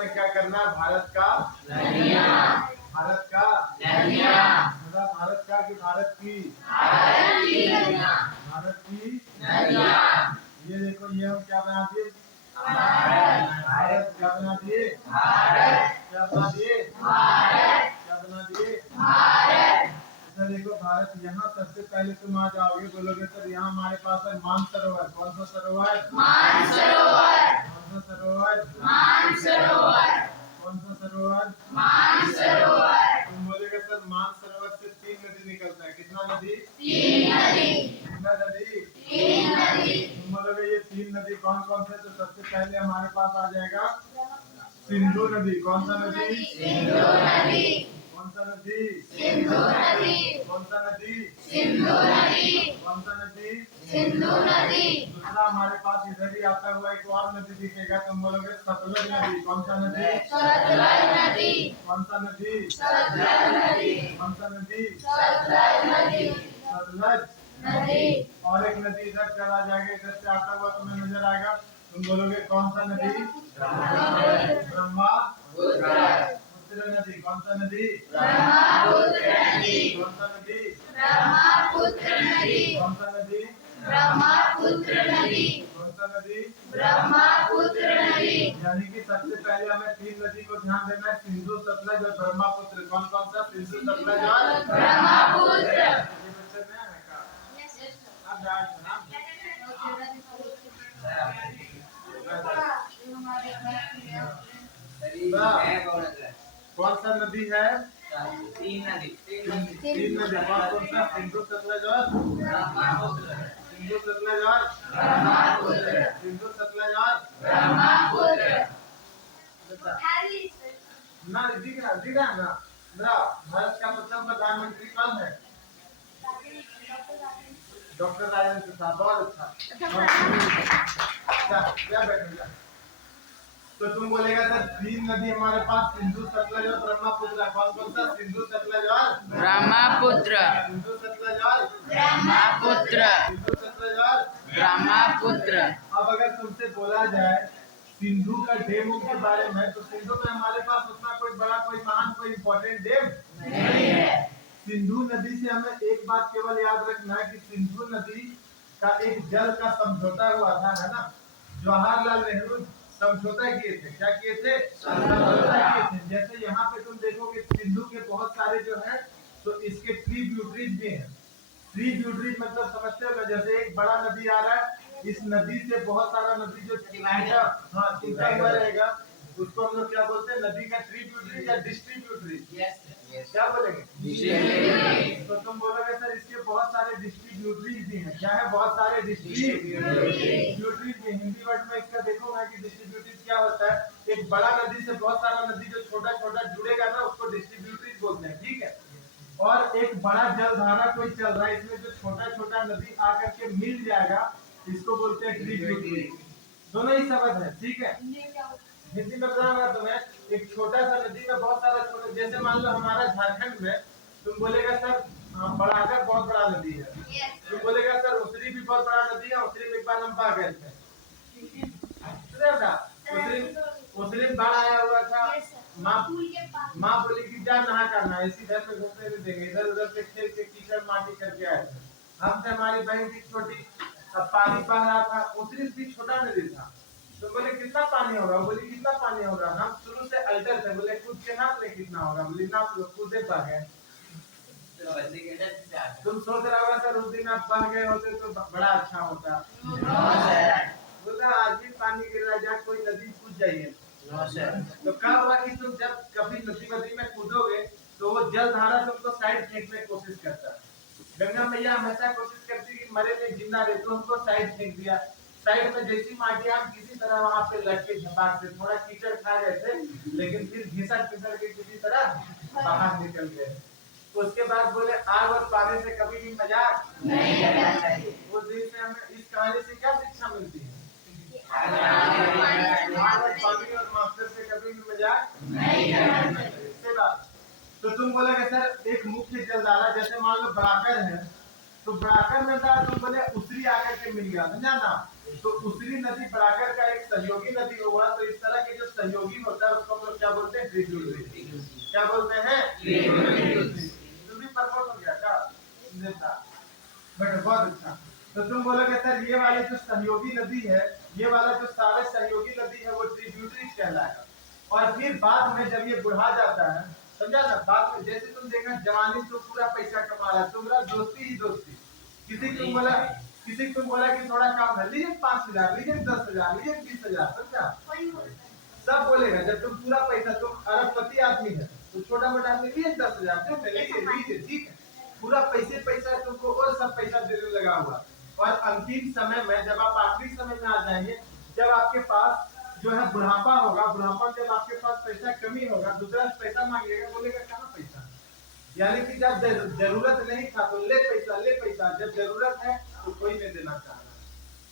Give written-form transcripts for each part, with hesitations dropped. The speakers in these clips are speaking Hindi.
में क्या करना है? भारत का भारत का भारत का कि भारत की ये देखो, ये हम क्या बना दिए? भारत क्या बना दिए? क्या बना दिए? क्या बना दिए? सर देखो, भारत यहाँ सबसे पहले तुम आ जाओगे, बोलोगे सर यहाँ हमारे पास है मानसरोवर। कौन सा सरोवर? मानसरोवर। कौन सा सरोवर? मानसरोवर। कौन सा सरोवर? मानसरोवर। तुम बोलेगे सर मानसरोवर से 3 नदी निकलता है। कितना नदी? 3 नदी। कितना नदी? 3 नदी। तुम बोलोगे ये 3 नदी कौन कौन से? तो सबसे पहले हमारे पास आ जाएगा सिंधु नदी। कौन सा नदी? सिंधु नदी। कौन सा नदी? सिंधु नदी। कौन सा नदी? सिंधु नदी। कौन सा नदी? सिंधु नदी। दूसरा हमारे पास इधर ही आता हुआ एक और नदी दिखेगा, तुम बोलोगे सतलज नदी। कौन सा नदी? सतलज नदी। कौन सा नदी? सतलज नदी। कौन सा नदी? सतलज नदी। सतलज नदी। और एक नदी इधर चला जाएगा, इधर से आता हुआ तुम्हें नजर आएगा, तुम बोलोगे कौन सा नदी? ब्रह्मपुत्र नदी। कौन सा नदी? ब्रह्मपुत्र नदी। कौन सा नदी? ब्रह्मपुत्र नदी। कौन सा नदी? ब्रह्मपुत्र नदी। कौन सा नदी? ब्रह्मपुत्र नदी। यानी कि सबसे पहले हमें 3 नदी को ध्यान देना है, सिंधु, सतलज और ब्रह्मपुत्र। कौन कौन सा? सिंधु, सतलज और ब्रह्मपुत्र। कौन सा नदी है? 3 नदी। 3 नदी कौन सा? सिंधु, सतलज और ब्रह्मपुत्र। सिंधु, सतलज और ब्रह्मपुत्र। सिंधु, सतलज और ब्रह्मपुत्र। ना दिख रहा ना? भारत का मतलब प्रधानमंत्री कौन है? डॉक्टर राजेंद्र प्रसाद। बहुत अच्छा। क्या बैठेगा? तो तुम बोलेगा सर 3 नदी हमारे पास सिंधु, सतलज और ब्रह्मपुत्र। कौन कौन सा? सिंधु, सतलज और ब्रह्मपुत्र। सिंधु, सतलज और ब्रह्मपुत्र। सिंधु, सतलज और ब्रह्मपुत्र। अब अगर तुमसे बोला जाए सिंधु का डैम के बारे में, तो सिंधु में हमारे पास उतना कोई बड़ा, कोई महान, कोई इम्पोर्टेंट डैम नहीं है। सिंधु नदी से हमें एक बात केवल याद रखना है कि सिंधु नदी का एक जल का समझौता हुआ था, है ना? जवाहरलाल नेहरू समझौता किए थे। क्या किए थे? समझौता किए थे। जैसे यहाँ पे तुम देखोगे सिंधु के बहुत सारे जो है, तो इसके ट्रिब्यूटरीज भी हैं। ट्रिब्यूटरीज मतलब समझते हो ना? जैसे एक बड़ा नदी आ रहा है, इस नदी से बहुत सारा नदी जो चिपका हुआ रहेगा, उसको हम लोग क्या बोलते हैं? नदी का ट्रिब्यूटरी या डिस्ट्रीब्यूटरी। क्या बोलेंगे? तो तुम बोलोगे सर इसके बहुत सारे डिस्ट्रीब्यूटरीज भी हैं। क्या है? बहुत सारे डिस्ट्रीब्यूटरीज भी। हिंदी वर्ड में इसका देखोगे कि डिस्ट्रीब्यूटरीज क्या होता है? एक बड़ा नदी से बहुत सारा नदी जो छोटा छोटा जुड़ेगा ना, उसको डिस्ट्रीब्यूटरीज बोलते हैं। ठीक है। और एक बड़ा जलधारा कोई चल रहा है, इसमें जो छोटा छोटा नदी आकर के मिल जाएगा, इसको बोलते हैं ट्रिब्यूटरी। दोनों ही शब्द है। ठीक है। हिंदी में बताऊंगा तुम्हें, एक छोटा सा नदी में बहुत सारा छोटा, जैसे मान लो हमारा झारखंड में, तुम बोलेगा सर बड़ागर बहुत बड़ा नदी है। तुम बोलेगा सर उसरी भी बहुत बड़ा नदी है, उसरी में एक बार हम पा गए थे। उसरी में बाढ़ आया हुआ था, माँ बोली कि जा नहा करना, इसी घर में घूमने नहीं देंगे, इधर उधर से खेल के कीचड़ माटी करके आए थे। हमसे हमारी बहन थी छोटी, अब पानी बह रहा था, उसरी भी छोटा नदी था। तो बोले कितना पानी होगा? बोली कितना पानी होगा? हम शुरू से अल्टर थे, बोले कूद के नाप ले कितना होगा। बोली नाप लो, कूदे पा गए। तुम सोच रहा होगा सर उस दिन आप बह गए होते तो बड़ा अच्छा होता। बोला आज भी पानी गिर रहा है, जा कोई नदी कूद जाइए। तो क्या हुआ कि तुम जब कभी नदी में कूदोगे तो वो जल धारा से उनको साइड फेंकने की कोशिश करता है। गंगा मैया हमेशा कोशिश करती कि मरे में जिंदा रहे, तो उनको साइड फेंक दिया। साइड में जैसी माटी, हम किसी तरह वहां पे लटके झपाक से, थोड़ा कीचड़ खा गए थे, लेकिन फिर घिसट फिसल के किसी तरह बाहर निकल गए। उसके बाद बोले आग और पानी से कभी भी मजाक नहीं करना चाहिए। उस दिन से हमें इस कहानी से क्या शिक्षा मिलती है? आग और पानी और मास्टर से कभी भी मजाक नहीं करना चाहिए। तो तुम बोलोगे सर एक मुख्य जलधारा, जैसे मान लो बराकर है, तो बड़ाकर में था, तुम बोले उसरी आकर के मिल गया, समझा ना। तो उसरी नदी बड़ाकर का एक सहयोगी नदी हुआ। तो इस तरह के जो सहयोगी होता है उसको हम लोग क्या बोलते हैं, ट्रिब्यूटरी। क्या बोलते हैं, ट्रिब्यूटरी। तो भी प्रमोट हो गया क्या, बट बहुत अच्छा। तो तुम बोलोगे सर ये वाली जो सहयोगी नदी है, ये वाला जो सारे सहयोगी नदी है वो ट्रिब्यूटरीज कहलाएगा। और फिर बाद में जब ये बुढ़ा जाता है, समझा ना, बाद में जैसे तुम देखा जवानी तो पूरा पैसा कमा रहा है, तुम्हारा दोस्ती ही दोस्ती। किसी को तुम बोला कि थोड़ा काम है, लीजिए 5,000, लीजिए 10,000, लीजिए 20,000, समझा। सब बोलेगा जब तुम पूरा पैसा, तुम अरबपति आदमी है तो छोटा मोटा आदमी लीजिए 10,000, जो लीजिए ठीक है, पूरा पैसा तुमको और सब पैसा देने लगा हुआ। और अंतिम समय में जब आप आखिरी समय में आ जाएंगे, जब आपके पास जो है बुढ़ापा होगा, बुढ़ापा जब आपके पास पैसा कमी होगा, दूसरा पैसा मांगेगा, बोलेगा कहाँ पैसा। यानी कि जब जरूरत नहीं था तो ले पैसा, जब जरूरत है तो कोई नहीं देना चाह रहा।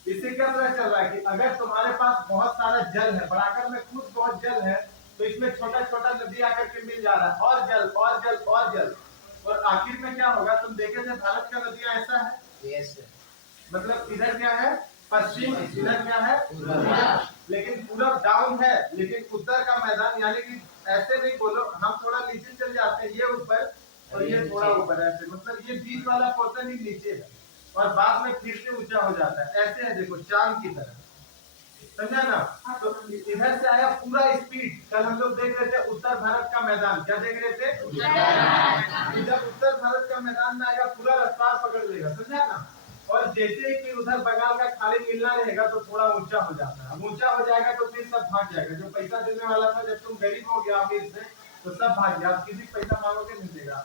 इससे क्या पता चल रहा है कि अगर तुम्हारे पास बहुत सारा जल है, बड़ाकर में खुद बहुत जल है, तो इसमें छोटा छोटा नदी आकर के मिल जा रहा है, और जल और जल और जल, और आखिर में क्या होगा, तुम देखे थे भारत का नदियां ऐसा है, मतलब इधर क्या है पश्चिम, इधर क्या है पूरब, लेकिन पूरब डाउन है, लेकिन उत्तर का मैदान, यानी कि ऐसे नहीं बोलो, हम थोड़ा नीचे चल जाते हैं, ये ऊपर और ये थोड़ा ऊपर, ऐसे मतलब ये बीच वाला पोर्शन ही नीचे है और बाद में फिर से ऊंचा हो जाता है, ऐसे है देखो चांद की तरह, समझा ना। तो इधर से आया पूरा स्पीड। कल हम लोग देख रहे थे उत्तर भारत का मैदान, क्या देख रहे थे, जब उत्तर भारत का मैदान में आएगा पूरा रफ्तार पकड़ लेगा, समझा ना। और जैसे ही कि उधर बंगाल का खाली मिलना रहेगा तो थोड़ा ऊंचा हो जाता है, अब ऊंचा हो जाएगा तो फिर सब भाग जाएगा, जो पैसा देने वाला था, जब तुम गरीब हो गया अमीर से तो सब भाग गया, किसी पैसा मांगोगे नहीं देगा।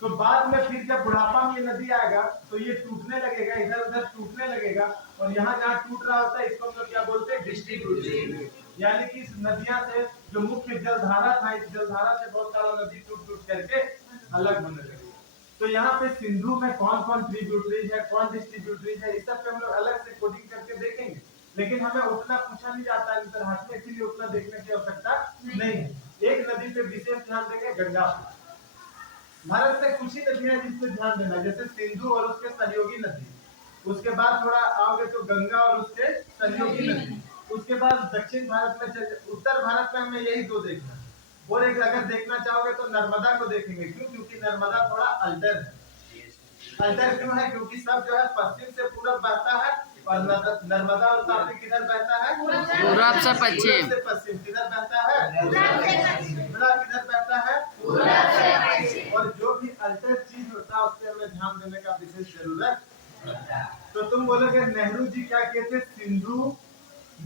तो बाद में फिर जब बुढ़ापा में नदी आएगा तो ये टूटने लगेगा, इधर उधर टूटने लगेगा, और यहाँ जहाँ टूट रहा होता है इसको हम लोग क्या बोलते हैं, डिस्ट्रीब्यूटरी। यानी कि इस नदियां से जो मुख्य जलधारा था, इस जलधारा से बहुत सारा नदी टूट टूट करके अलग होने लगी। तो यहाँ पे सिंधु में कौन कौन ट्रिब्यूटरीज है, कौन डिस्ट्रीब्यूटरीज है, इस सब पे हम लोग अलग से कोडिंग करके देखेंगे, लेकिन हमें उतना पूछा नहीं जाता है इंटरहाट में, इसीलिए उतना देखने की आवश्यकता नहीं है। एक नदी पे विशेष ध्यान देंगे, गंगा। भारत में कुछ ही नदियां हैं जिस पे ध्यान देना, जैसे सिंधु और उसके सहयोगी नदी, उसके बाद थोड़ा आओगे तो गंगा और उसके सहयोगी नदी, उसके बाद दक्षिण भारत में उत्तर भारत में हमें यही दो देखना, और एक अगर देखना चाहोगे तो नर्मदा को देखेंगे। क्यों, क्योंकि नर्मदा थोड़ा अल्टर है। अल्टर क्यों है, क्योंकि सब जो है पश्चिम से पूरब बहता है, और नर्मदा और तापी किधर बहता है, पूरब से पश्चिम, किधर बहता है, नर्मदा किधर बहता है, और जो भी अल्टर चीज होता है उससे हमें ध्यान देने का विशेष जरूरत। तो तुम बोलोगे नेहरू जी क्या कहते, सिंधु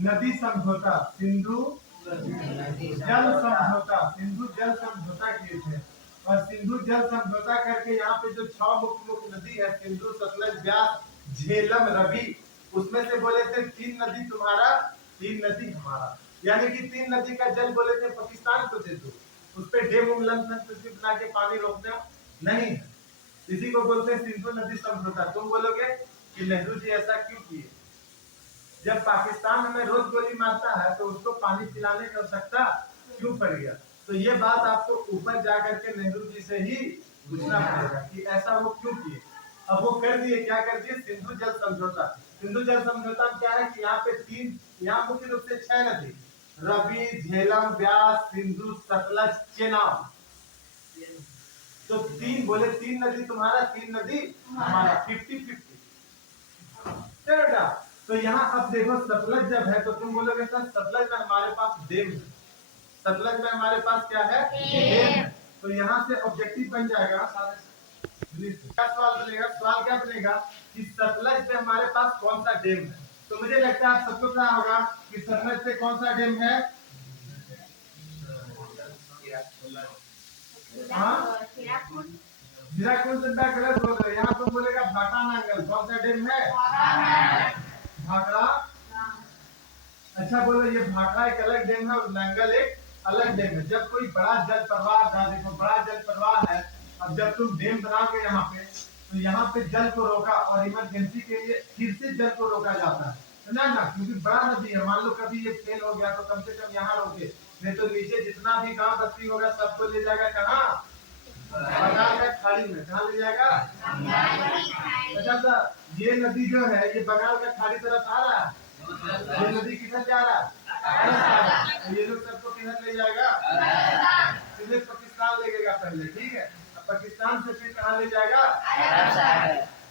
नदी समझौता, सिंधु जल समझौता, सिंधु जल समझौता किए थे, और सिंधु जल समझौता करके यहाँ पे जो 6 मुख्य नदी है, सिंधु, सतलज, ब्यास, झेलम, रवि, उसमें से बोले थे 3 नदी तुम्हारा, 3 नदी हमारा, यानी कि 3 नदी का जल बोले थे पाकिस्तान को दे दो, उस पे डैम बना के पानी रोकना नहीं है, इसी को बोलते हैं सिंधु नदी समझौता। तुम बोलोगे कि नेहरू जी ऐसा क्यों किए, जब पाकिस्तान हमें रोज गोली मारता है तो उसको पानी पिलाने की आवश्यकता क्यों पड़ गया। तो ये बात आपको ऊपर जाकर के नेहरू जी से ही पूछना पड़ेगा कि ऐसा वो क्यों किए। अब वो कर दिए, क्या कर दिए, सिंधु जल समझौता। सिंधु जल समझौता में क्या है कि यहाँ पे यहाँ मुख्य रूप से 6 नदी, रवि, झेलम, ब्यास, सिंधु, सतलज, चेनाब, तो 3 बोले 3 नदी तुम्हारा, 3 नदी हमारा, 50-50। तो यहाँ अब देखो सतलज जब है तो तुम बोलोगे सर सतलज में हमारे पास डैम है, सतलज में हमारे पास क्या है, डैम है, तो यहाँ से ऑब्जेक्टिव बन जाएगा, क्या सवाल बनेगा, सवाल क्या बनेगा कि सतलज पे हमारे पास कौन सा डैम है। तो मुझे लगता है आप सबको पता होगा कि सतलज पे कौन सा डैम है, जीराकुंड से गलत बोल रहे, यहाँ तुम बोलेगा भाटा नांगल, कौन सा डैम है, भाखड़ा। अच्छा बोलो, ये भाखड़ा एक अलग डैम है और नांगल एक अलग डैम है। जब कोई बड़ा जल प्रवाह था, देखो बड़ा जल प्रवाह है, अब जब तुम डैम बनाओगे यहाँ पे तो यहाँ पे जल को रोका और इमरजेंसी के लिए फिर से जल को रोका जाता है, समझा ना, क्योंकि बड़ा नदी है, मान लो कभी ये फेल हो गया तो कम से कम यहाँ रोके, नहीं तो नीचे जितना भी गांव बस्ती होगा सबको ले जाएगा कहाँ, बंगाल का खाड़ी में कहाँ ले जाएगा? अच्छा सर, ये नदी जो है ये बंगाल का खाड़ी तरफ आ रहा है, ये नदी किधर जा रहा है? अरब सागर। ये लोग सबको किधर ले जाएगा? सीधे पाकिस्तान ले जाएगा पहले, ठीक है। अब पाकिस्तान से फिर कहाँ ले जाएगा?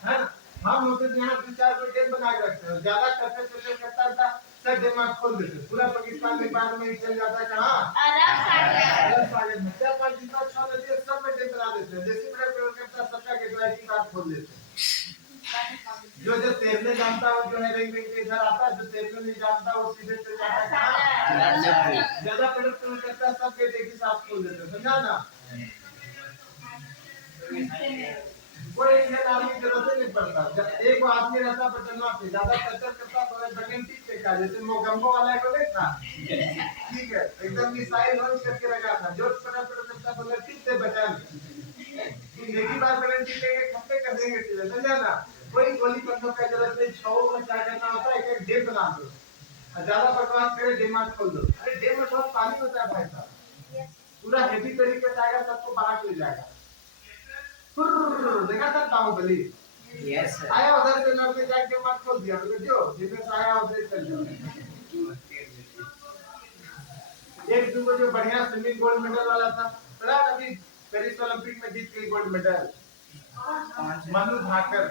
है ना? हम होते थे यहाँ 2-4 को डैम बना के रखते हैं, ज्यादा करते करता था सब डैम खोल देते, पूरा पाकिस्तान के बाद में चल जाता है कहाँ? अरब सागर में। 4-5 जितना 6 नदी है सब में डैम बना देते हैं, जैसे बड़े करता सबका गेटवा की बात खोल देते हैं। जो तैरने जानता है जो है रेंग के इधर आता है, जो तैरने नहीं जानता वो सीधे चल जाता है कहाँ? ज्यादा पेड़ करता है सब गेट एक ही साथ खोल देते हैं, समझा ना? कोई इंडियन आर्मी की जरूरत नहीं पड़ता, जब एक आदमी रहता बटनवा पे ज्यादा टक्कर करता तो बटन टिक पे का, जैसे मोगम्बो वाला को नहीं था, ठीक है, एकदम मिसाइल लॉन्च करके लगा था, जो फटाफट करता बोला टिक पे बटन, एक ही बार बटन टिकेंगे खप्पे कर देंगे, समझा ना? कोई गोली करने का जरूरत नहीं, छो में क्या करना होता है, एक डेम बना दो, ज्यादा बकवास करे डेम मत खोल दो। अरे डेम में बहुत पानी होता है भाई साहब, पूरा हेवी तरीके से आएगा, सबको बाहर ले जाएगा। देखा था बाहुबली? Yes sir. आया उधर से लड़के जाके मत खोल दिया, जो जिधर से आया उधर चल जाओ। एक दूसरे जो बढ़िया स्विमिंग गोल्ड मेडल वाला था, पता अभी पेरिस ओलंपिक में जीत गई गोल्ड मेडल, मनु भाकर।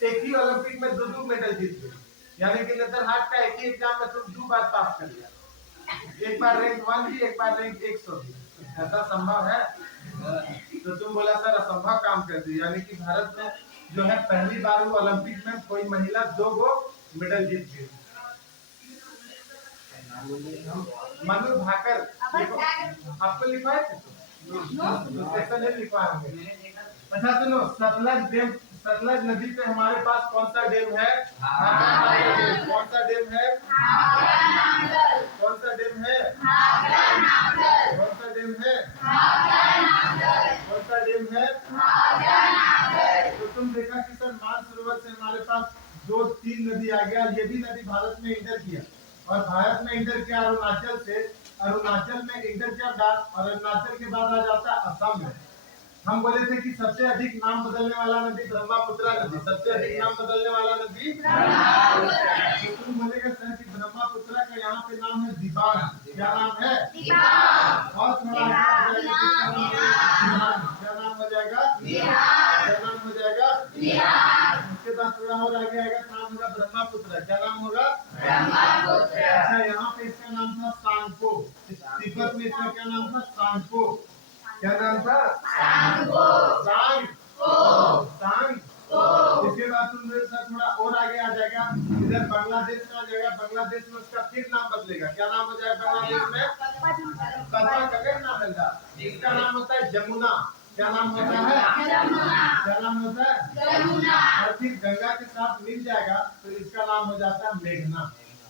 एक ही ओलंपिक में 2 मेडल जीत गई, यानी कि नेदरलैंड का एक ही एग्जाम में तुम 2 बार पास कर लिया, एक बार रैंक 1 भी, एक बार रैंक 100 भी। ऐसा संभव है? तो तुम बोला सर असंभव काम कर दी, यानी कि भारत में जो है पहली बार वो ओलंपिक में कोई महिला 2 गो मेडल जीत गई। मनु भाकर, आपको लिखवाए थे तो ऐसा नहीं लिखवाए होंगे। अच्छा सुनो, सतलज नदी पे हमारे पास कौन सा डैम है? कौन सा डैम है? कौन सा डैम है? कौन सा डैम है? कौन सा डैम है? तो तुम देखा कि सर मानसरोवर से हमारे पास 2-3 नदी आ गया, ये भी नदी भारत में इंटर किया, और भारत में इंटर किया अरुणाचल से, अरुणाचल में इंटर किया, और अरुणाचल के बाद आ जाता असम में। हम बोले थे कि सबसे अधिक नाम बदलने वाला नदी ब्रह्मपुत्र नदी, सबसे अधिक नाम बदलने वाला नदी तो तुम बोलेगा सर कि ब्रह्मपुत्र का यहाँ पे नाम है दिबांग। क्या नाम है? और थोड़ा क्या नाम हो जाएगा? क्या नाम हो जाएगा? उसके बाद थोड़ा और आगे आएगा, नाम होगा ब्रह्मपुत्र। क्या नाम होगा? अच्छा, यहाँ पे इसका नाम था सांगपो, तिब्बत में इसका क्या नाम था? सांगपो। क्या नाम था? सांग। इसके बाद तुम थोड़ा और आगे आ जाएगा, इधर बांग्लादेश में आ जाएगा, बांग्लादेश में उसका फिर नाम बदलेगा। क्या नाम हो जाएगा बांग्लादेश में? पद्मा का नाम है, इसका नाम होता है जमुना। क्या नाम होता है? क्या नाम होता है? और फिर गंगा के साथ मिल जाएगा तो इसका नाम हो जाता है मेघना।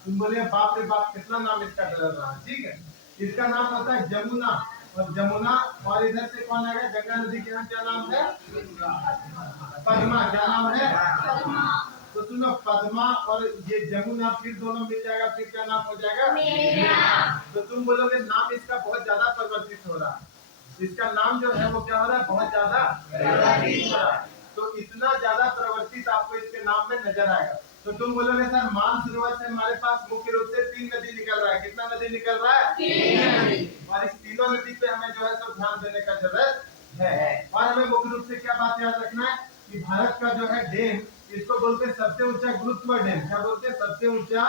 तुम बोले बाप रे बाप कितना नाम इसका बदल रहा है, ठीक है। इसका नाम होता है जमुना, और जमुना, और इधर से कौन आएगा? गंगा नदी के यहाँ क्या नाम है? पद्मा। क्या नाम है? तो सुनो, पद्मा और ये जमुना फिर दोनों मिल जाएगा, फिर क्या नाम हो जाएगा? तो तुम बोलोगे नाम इसका बहुत ज्यादा परिवर्तित हो रहा है, इसका नाम जो है वो क्या हो रहा है? बहुत ज्यादा परिवर्तित हो रहा है। तो इतना ज्यादा परिवर्तित आपको इसके नाम में नजर आएगा। तो तुम बोलोगे सर मानसरोवर से हमारे पास मुख्य रूप से 3 नदी निकल रहा है। कितना नदी निकल रहा है? 3 नदी। और इस तीनों नदी पे हमें जो है सब ध्यान देने का जरूरत है। और हमें मुख्य रूप से क्या बात याद रखना है कि भारत का जो है डैम, इसको बोलते हैं सबसे ऊंचा गुरुत्व डैम। क्या बोलते हैं? सबसे ऊंचा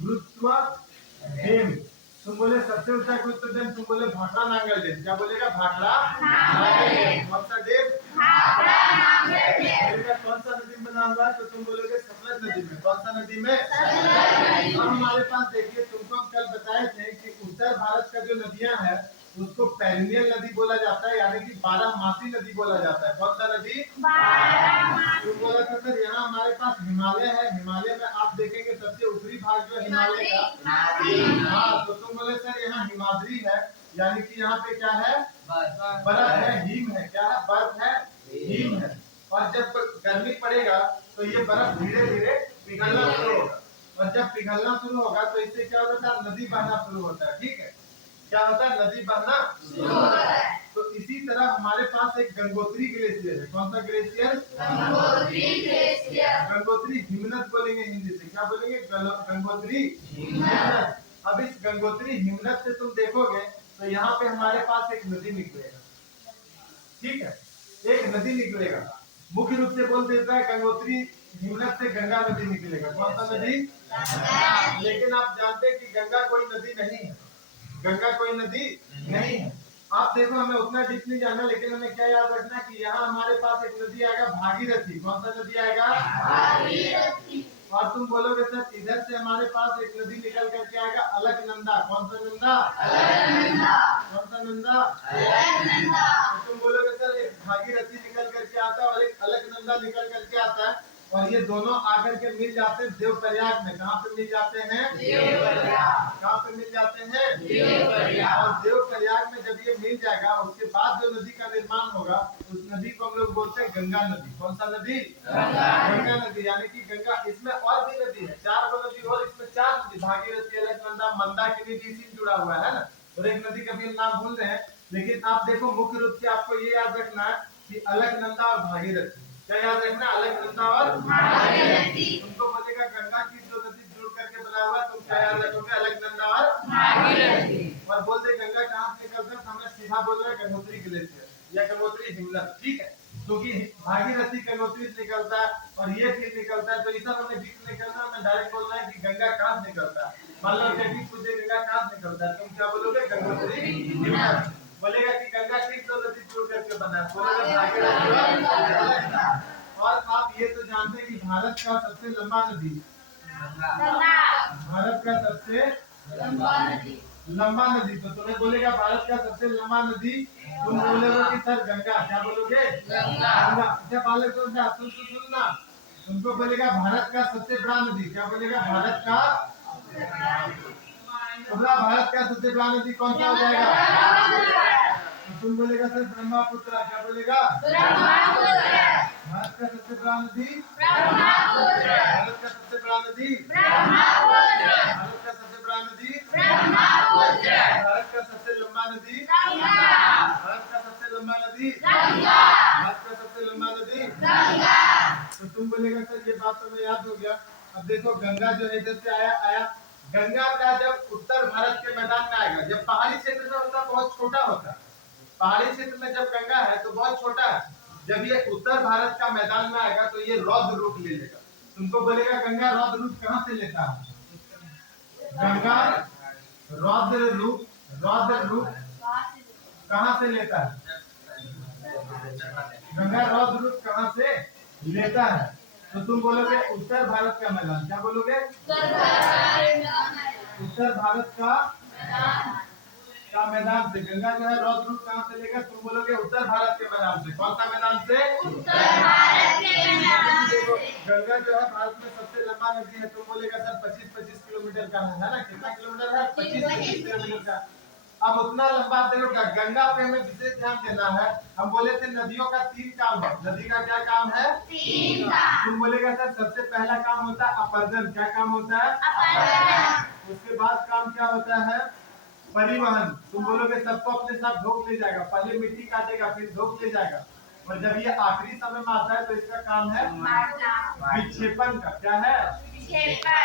गुरुत्व डैम। तुम बोले सबसे ऊंचा गुरुत्व डैम, तुम बोले भाखड़ा नांगल डैम। क्या बोलेगा? भाखड़ा नांगल डैम। कौन सा डैम? कौन सा नदी में बना हुआ है? तो तुम बोलोगे सतलज नदी में। कौन सा नदी में? और हमारे पास देखिए, तुमको हम कल बताए थे कि उत्तर भारत का जो नदियां हैं उसको पेरिनियल नदी बोला जाता है, यानी कि 12मासी नदी बोला जाता है। कौन सा नदी? तुम बोला था सर यहाँ हमारे पास हिमालय है, हिमालय में आप देखेंगे सबसे ऊपरी भाग जो हिमालय का, हाँ, तो तुम बोले सर यहाँ हिमाद्री है, यानी कि यहाँ पे क्या है? बर्फ है, हिम है। क्या है? बर्फ है, हिम है। और जब गर्मी पड़ेगा तो ये बर्फ धीरे धीरे पिघलना शुरू होगा, और जब पिघलना शुरू होगा तो इससे क्या होता है? नदी बहना शुरू होता है, ठीक है। क्या होता है? नदी बहना शुरू होता है। तो इसी तरह हमारे पास एक गंगोत्री ग्लेशियर है। कौन सा ग्लेशियर? गंगोत्री ग्लेशियर। गंगोत्री हिमनद बोलेंगे हिंदी से। क्या बोलेंगे? गंगोत्री हिमनद। अब इस गंगोत्री हिमनद से तुम देखोगे तो यहाँ पे हमारे पास एक नदी निकलेगा, ठीक है, एक नदी निकलेगा। मुख्य रूप से बोल देता है गंगोत्री हिमनद से गंगा नदी निकलेगा। कौन सा नदी? लेकिन आप जानते हैं कि गंगा कोई नदी नहीं है, गंगा कोई नदी नहीं है। आप देखो, हमें उतना डीप नहीं जानना, लेकिन हमें क्या याद रखना है कि यहाँ हमारे पास एक नदी आएगा भागीरथी। कौन सा नदी आएगा? भागीरथी। और तुम बोलोगे सर इधर से हमारे पास एक नदी निकल करके आएगा अलकनंदा। कौन सा नंदा? अलकनंदा। कौन सा नंदा? अलकनंदा। तो तुम बोलोगे सर एक भागीरथी निकल करके आता है और एक अलकनंदा निकल करके आता है, और ये दोनों आकर के मिल जाते हैं देवप्रयाग में। कहाँ पे मिल जाते हैं? देवप्रयाग। कहाँ पे मिल जाते हैं? देवप्रयाग। और देवप्रयाग में जब ये मिल जाएगा, उसके बाद जो नदी का निर्माण होगा उस नदी को हम लोग बोलते हैं गंगा नदी। कौन सा नदी? गंगा नदी। यानी कि गंगा, इसमें और भी नदी है, 4 नदी और इसमें 4 नदी, भागीरथी, अलकनंदा, मंदाकिनी भी इसी जुड़ा हुआ है ना। और एक नदी का भी हम नाम भूल रहे हैं, लेकिन आप देखो मुख्य रूप से आपको ये याद रखना है कि अलकनंदा और भागीरथी। क्या याद रखना? अलकनंदा और भागीरथी। तुमको बोलेगा गंगा की जो नदी जुड़ करके बना हुआ है, तुम क्या याद रखोगे? अलकनंदा और भागीरथी। और बोल दे गंगा कहाँ से निकलता है, हमें सीधा बोल रहे हैं गंगोत्री ग्लेशियर या गंगोत्री हिमनद, ठीक है। क्योंकि भागीरथी गंगोत्री से निकलता है और ये फिर निकलता है, तो इस सब हमें बीच निकलना, हमें डायरेक्ट बोलना है कि गंगा कहाँ से निकलता है। मान लो कि पूछे गंगा कहाँ से निकलता है, तुम क्या बोलोगे? गंगोत्री हिमनद। बोलेगा कि गंगा किस दो नदी जुड़ करके बना है, बोलेगा भागीरथी। और आप ये तो जानते हैं कि भारत का सबसे लंबा नदी, भारत का सबसे लंबा नदी, तो तुम्हें बोलेगा भारत का सबसे लंबा नदी, तुम बोलोगे कि सर गंगा। क्या बोलोगे? गंगा। क्या बालक सुनना, तुमको बोलेगा भारत का सबसे बड़ा नदी। क्या बोलेगा? भारत का भारत का सबसे बड़ा नदी कौन सा हो जाएगा? तुम बोलेगा सर ब्रह्मपुत्र। क्या बोलेगा? भारत का सबसे बड़ा नदी भारत का सबसे बड़ा नदी भारत का सबसे बड़ा नदी भारत का सबसे लंबा नदी भारत का सबसे लंबा नदी भारत का सबसे लंबा नदी। तो तुम बोलेगा सर ये बात तो मैं याद हो गया। अब देखो गंगा जो है इधर से आया, गंगा का जब उत्तर भारत के मैदान में आएगा, जब पहाड़ी क्षेत्र में होता बहुत छोटा होता है, पहाड़ी क्षेत्र में जब गंगा है तो बहुत छोटा है, जब ये उत्तर भारत का मैदान में आएगा तो ये रौद्र रूप ले लेगा। तुमको बोलेगा गंगा रौद्र रूप कहाँ से लेता है? गंगा रौद्र रूप कहाँ से लेता है? गंगा रौद्र रूप कहाँ से लेता है? तो तुम बोलोगे उत्तर भारत का मैदान। क्या बोलोगे? उत्तर भारत का मैदान से गंगा जो है रौद्र रूप कहाँ से लेगा? तुम बोलोगे उत्तर भारत के मैदान से। कौन सा मैदान से? उत्तर भारत के मैदान से। देखो गंगा जो है भारत में सबसे लंबा नदी है, तुम बोलेगा सर 25 किलोमीटर का है ना। कितना किलोमीटर है? 25 किलोमीटर का। अब उतना लंबा देखो, गंगा पे हमें विशेष ध्यान देना है। हम बोले थे नदियों का 3 काम है। नदी का क्या काम है? 3 काम। तुम बोलेगा सर सबसे पहला काम होता है अपर्जन। क्या काम होता है? अपर्जन। उसके बाद काम क्या होता है? परिवहन। तुम बोलोगे सबको अपने साथ ढोक ले जाएगा, पहले मिट्टी काटेगा फिर ढोक ले जाएगा, और जब ये आखिरी समय में आता है तो इसका काम है विक्षेपण का। क्या है? विक्षेपण।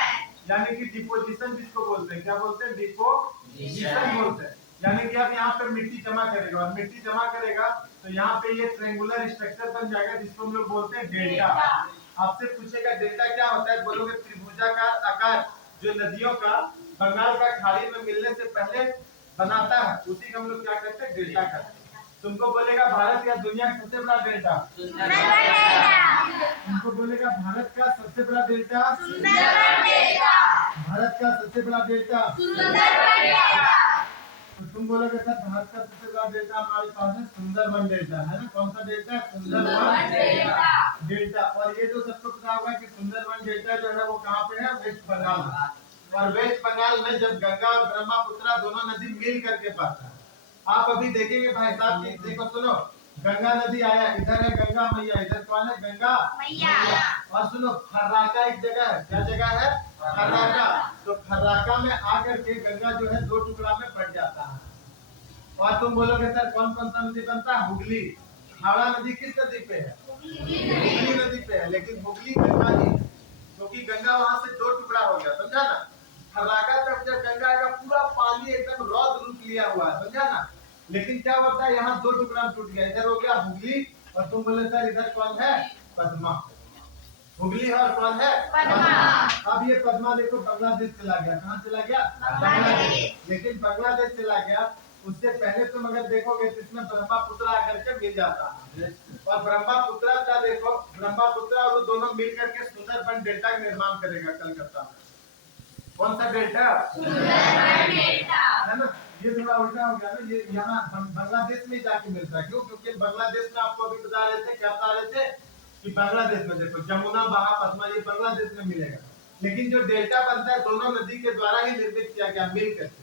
यानी कि डिपोजिशन जिसको बोलते हैं। क्या बोलते हैं? डिपोजिशन बोलते हैं। यानी कि अब यहाँ पे मिट्टी जमा करेगा, और मिट्टी जमा करेगा तो यहाँ पे ये ट्रायंगुलर स्ट्रक्चर बन जाएगा जिसको हम लोग बोलते हैं डेल्टा। आपसे पूछेगा डेल्टा क्या होता है, बोलोगे त्रिभुजाकार आकार जो नदियों का बंगाल का खाड़ी में मिलने से पहले बनाता है, उसी को हम लोग क्या कहते हैं? डेल्टा कहते हैं। तुमको बोलेगा भारत या दुनिया का सबसे बड़ा डेल्टा? तुमको बोलेगा भारत का सबसे बड़ा डेल्टा? भारत का सबसे बड़ा डेल्टा? तो तुम बोलोगे सर भारत का सबसे बड़ा डेल्टा हमारे पास है सुंदरबन डेल्टा, है ना। कौन सा डेल्टा? सुंदरबन डेल्टा। और ये जो सबको पता होगा कि सुंदरबन डेल्टा जो है वो कहाँ पे है? वेस्ट बंगाल में। और वेस्ट बंगाल में जब गंगा और ब्रह्मपुत्र दोनों नदी मिल करके बहता है, आप अभी देखेंगे भाई साहब की, देखो सुनो, गंगा नदी आया, इधर है गंगा मैया, इधर कौन है? गंगा मैया। और सुनो खर्राका एक जगह है। क्या जगह है? खर्राका। तो खर्राका में आकर के गंगा जो है 2 टुकड़ा में बट जाता है। और तुम बोलोगे सर कौन कौन सा नदी बनता है? हुगली। हावड़ा नदी किस नदी पे है? हुगली नदी पे है, लेकिन हुगली गंगा नहीं है, क्योंकि गंगा वहां से दो टुकड़ा हो गया, समझा ना। फर्राका तक जब गंगा आएगा पूरा पानी एकदम रौद्र रूप लिया हुआ है, समझा ना। लेकिन क्या होता है, यहाँ दो टुकड़ा टूट गया, इधर हो गया हुगली और तुम बोले सर इधर कौन है? पद्मा। हुगली है और कौन है? पद्मा। अब ये पद्मा देखो बांग्लादेश चला गया, कहाँ चला गया? बांग्लादेश। लेकिन बांग्लादेश चला गया, उससे पहले तुम अगर देखोगे तो इसमें ब्रह्मपुत्र आकर के मिल जाता है, और ब्रह्मपुत्र का देखो, ब्रह्मपुत्र और वो दोनों मिल करके सुंदरबन डेल्टा का निर्माण करेगा कलकत्ता में। कौन सा डेल्टा? सुंदरबन डेल्टा, है ना। ये थोड़ा उल्टा हो गया ना, ये यहाँ बांग्लादेश में जाके मिलता है। क्यों? क्योंकि बांग्लादेश में आपको अभी बता रहे थे, क्या बता रहे थे कि बांग्लादेश में देखो जमुना, बहा, पद्मा, ये बांग्लादेश में मिलेगा। लेकिन जो डेल्टा बनता है दोनों नदी के द्वारा ही निर्मित किया गया, मिल करके,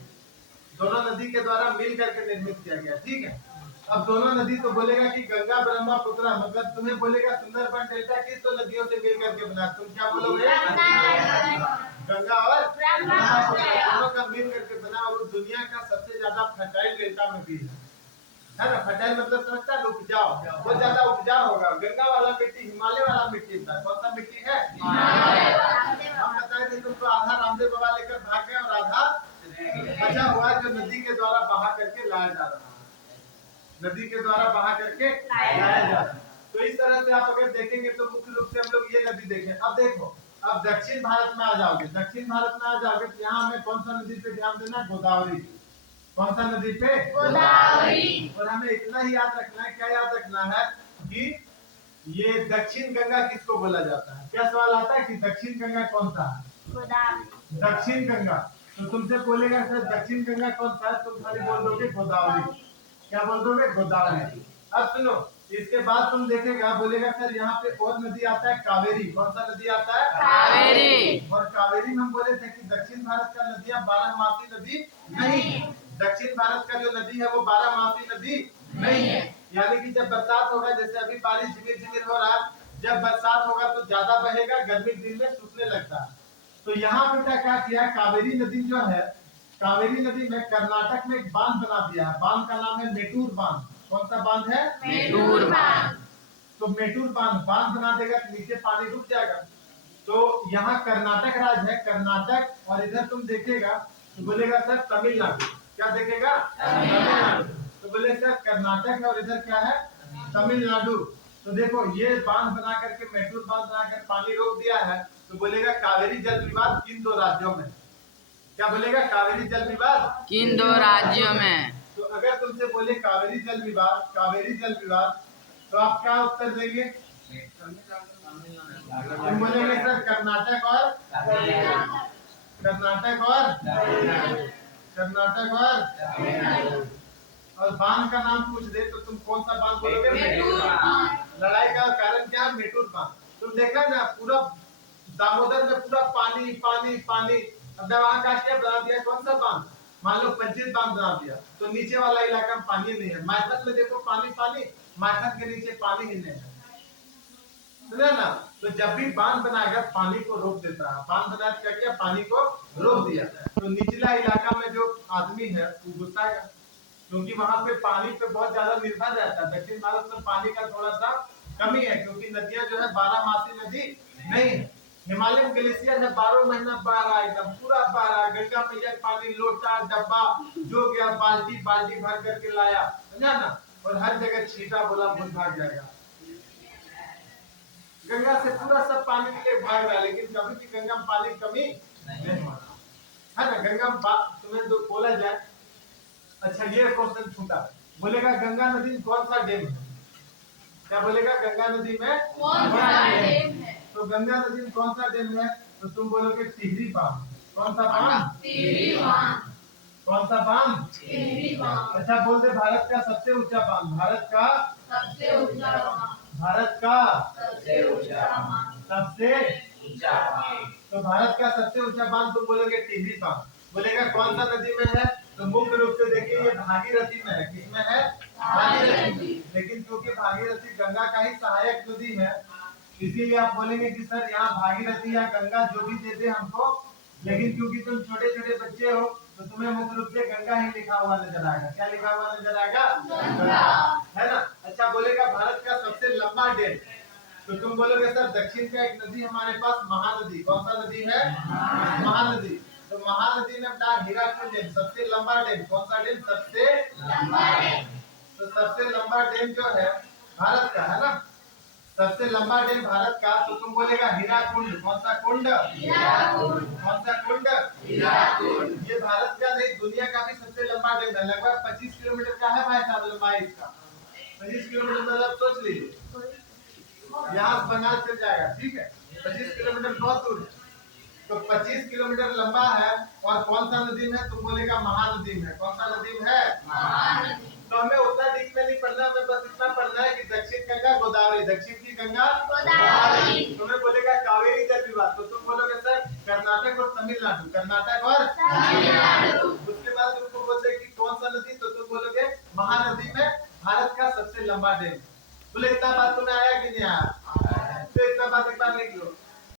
दोनों नदी के द्वारा मिल करके निर्मित किया गया, ठीक है। अब दोनों नदी तो बोलेगा कि गंगा ब्रह्मपुत्र, मतलब तुम्हें बोलेगा सुंदरबन डेल्टा किस तो नदियों से मिल करके बना, तुम क्या बोलोगे? गंगा और ब्रह्मपुत्र दोनों का मिल करके बना, और दुनिया का सबसे ज्यादा फर्टाइल डेल्टा में भी है ना। फर्टाइल मतलब समझता है, उपजाऊ, बहुत ज्यादा उपजाऊ होगा। गंगा वाला मिट्टी हिमालय वाला मिट्टी था, कौन सा मिट्टी है? हम बताए थे तुमको, आधा रामदेव बाबा लेकर भाग गए और आधा बचा हुआ जो नदी के द्वारा बहा करके लाया जा रहा है, नदी के द्वारा बहा करके लाया जा रहा है। तो इस तरह से आप अगर देखेंगे तो मुख्य रूप से हम लोग ये नदी देखें। अब देखो, अब दक्षिण भारत में आ जाओगे, दक्षिण भारत में आ जाओगे तो यहाँ हमें कौन सा नदी पे ध्यान देना? गोदावरी। कौन सा नदी पे? गोदावरी। और हमें इतना ही याद रखना है, क्या याद रखना है कि ये दक्षिण गंगा किसको बोला जाता है? क्या सवाल आता है कि दक्षिण गंगा कौन सा है? गोदावरी। दक्षिण गंगा, तो तुमसे बोलेगा सर दक्षिण गंगा कौन सा है, तुम खाली बोल दोगे गोदावरी। क्या बोल दोगे? गोदावरी। अब सुनो, इसके बाद तुम देखेगा, बोलेगा सर यहाँ पे और नदी आता है कावेरी। कौन सा नदी आता है? कावेरी। और कावेरी में हम बोले थे कि दक्षिण भारत का नदियां 12मासी नदी नहीं, दक्षिण भारत का जो नदी है वो 12मासी नदी नहीं है। यानी कि जब बरसात होगा, जैसे अभी बारिश झिमिर झिमिर हो रहा है, जब बरसात होगा तो ज्यादा बहेगा, गर्मी दिन में सूखने लगता है। तो यहाँ पे क्या किया, कावेरी नदी जो है, कावेरी नदी में कर्नाटक में एक बांध बना दिया है, बांध का नाम है मेटूर बांध। कौन सा बांध है? मेटूर बांध। तो मेटूर बांध बना देगा तो नीचे पानी रुक जाएगा। तो यहाँ कर्नाटक राज्य है, कर्नाटक, और इधर तुम देखेगा तो बोलेगा सर तमिलनाडु। क्या देखेगा? तमिलनाडु। तो बोले सर कर्नाटक है और इधर क्या है? तमिलनाडु। तो देखो ये बांध बना करके, मेटूर बांध बनाकर पानी रोक दिया है, तो बोलेगा कावेरी जल विवाद किन दो राज्यों में? क्या बोलेगा? कावेरी जल विवाद किन दो राज्यों में? तो अगर तुमसे बोले कावेरी जल विवाद, कावेरी जल विवाद, तो आप क्या उत्तर देंगे? तुम बोलेंगे सर कर्नाटक और कर्नाटक और बांध का नाम पूछ दे तो तुम कौन सा बांध बोलोगे? मेटूर बांध। लड़ाई का कारण क्या है? मेटूर बांध। तुम देखा ना, पूरा दामोदर में पूरा पानी पानी पानी, अब वहां का क्या बना दिया? कौन सा बांध? मान लो पंचित बांध बना दिया, तो नीचे वाला इलाका में पानी नहीं है। माइथन में देखो पानी पानी, माइथन के नीचे पानी ही नहीं है, सुना ना। तो जब भी बांध बनाएगा पानी को रोक देता है, बांध बनाया क्या किया? पानी को रोक दिया। तो निचला इलाका में जो आदमी है वो गुस्सा है, क्योंकि वहां पे पानी पे बहुत ज्यादा निर्भर रहता है। दक्षिण भारत में पानी का थोड़ा सा कमी है, क्योंकि नदियां जो है 12मासी नदी नहीं है। हिमालयन ग्लेशियर में 12 महीना बाढ़ आ, एकदम पूरा बाढ़ आ। गंगा मैया पानी लोटा डब्बा जो गया बाल्टी बाल्टी भर करके लाया, समझा ना। और हर जगह छीटा, बोला भूल भाग जाएगा। गंगा से पूरा सब पानी के लिए भाग रहा है, लेकिन कभी भी गंगा में पानी कमी नहीं हो रहा है ना। गंगा में तुम्हें जो बोला जाए, अच्छा ये क्वेश्चन छूटा, बोलेगा गंगा नदी में कौन सा डैम है? क्या बोलेगा? गंगा नदी में कौन सा डैम है? तो गंगा नदी में कौन सा डैम है? तो तुम बोलोगे टिहरी बांध। कौन सा बांध? टिहरी बांध। कौन सा बांध? टिहरी बांध। अच्छा बोल दे, भारत का सबसे ऊंचा बांध। भारत का सबसे ऊंचा बांध। भारत का सबसे ऊंचा बांध। सबसे ऊंचा बांध। तो भारत का सबसे ऊंचा बांध तुम बोलोगे टिहरी बांध। बोलेगा कौन सा नदी में है? तो मुख्य रूप से देखिए ये भागीरथी में है। किसमें है? भागीरथी। लेकिन क्योंकि भागीरथी गंगा का ही सहायक नदी है, इसीलिए आप बोलेंगे कि सर यहाँ भागीरथी या गंगा जो भी दे दे हमको, लेकिन क्योंकि तुम छोटे छोटे बच्चे हो तो तुम्हें मुख्य रूप से गंगा ही लिखा हुआ नजर आएगा। क्या लिखा हुआ नजर आएगा? है ना। अच्छा, बोलेगा भारत का सबसे लंबा डैम, तो तुम बोलोगे सर दक्षिण का एक नदी हमारे पास महानदी, कौन सा नदी है? महानदी। तो महानदी में अपना हीराकुंड डैम सबसे लंबा डैम, कौन सा डैम सबसे लंबा डैम? तो सबसे लंबा डैम जो है भारत का, है ना, सबसे लंबा डैम भारत का, तो तुम बोलेगा हीराकुंड। कौन सा कुंड? हीराकुंड। कौन सा कुंड? हीराकुंड। ये भारत का नहीं, दुनिया का भी सबसे लंबा डैम है। लगभग 25 किलोमीटर का है भाई साहब लंबाई इसका। 25 किलोमीटर मतलब सोच लीजिए यहाँ से बंगाल चल जाएगा, ठीक है। 25 किलोमीटर बहुत दूर है। तो 25 किलोमीटर लंबा है। और कौन सा नदी में? तुम बोलेगा महानदी में। कौन सा नदी है? महानदी। तो हमें उतना डीप में नहीं पढ़ना, हमें बस इतना पढ़ना है कि दक्षिण गंगा गोदावरी, दक्षिण की गंगा गोदावरी। तुम्हें बोलेगा कावेरी जल विवाद, तो तुम बोलोगे सर कर्नाटक और तमिलनाडु, कर्नाटक और तमिलनाडु। उसके बाद तुमको बोलते कि कौन सा नदी, तो तुम बोलोगे महानदी में भारत का सबसे लंबा डैम। बोले इतना बात तुम्हें आया कि नहीं आया? तो इतना बात एक बार लिख लो।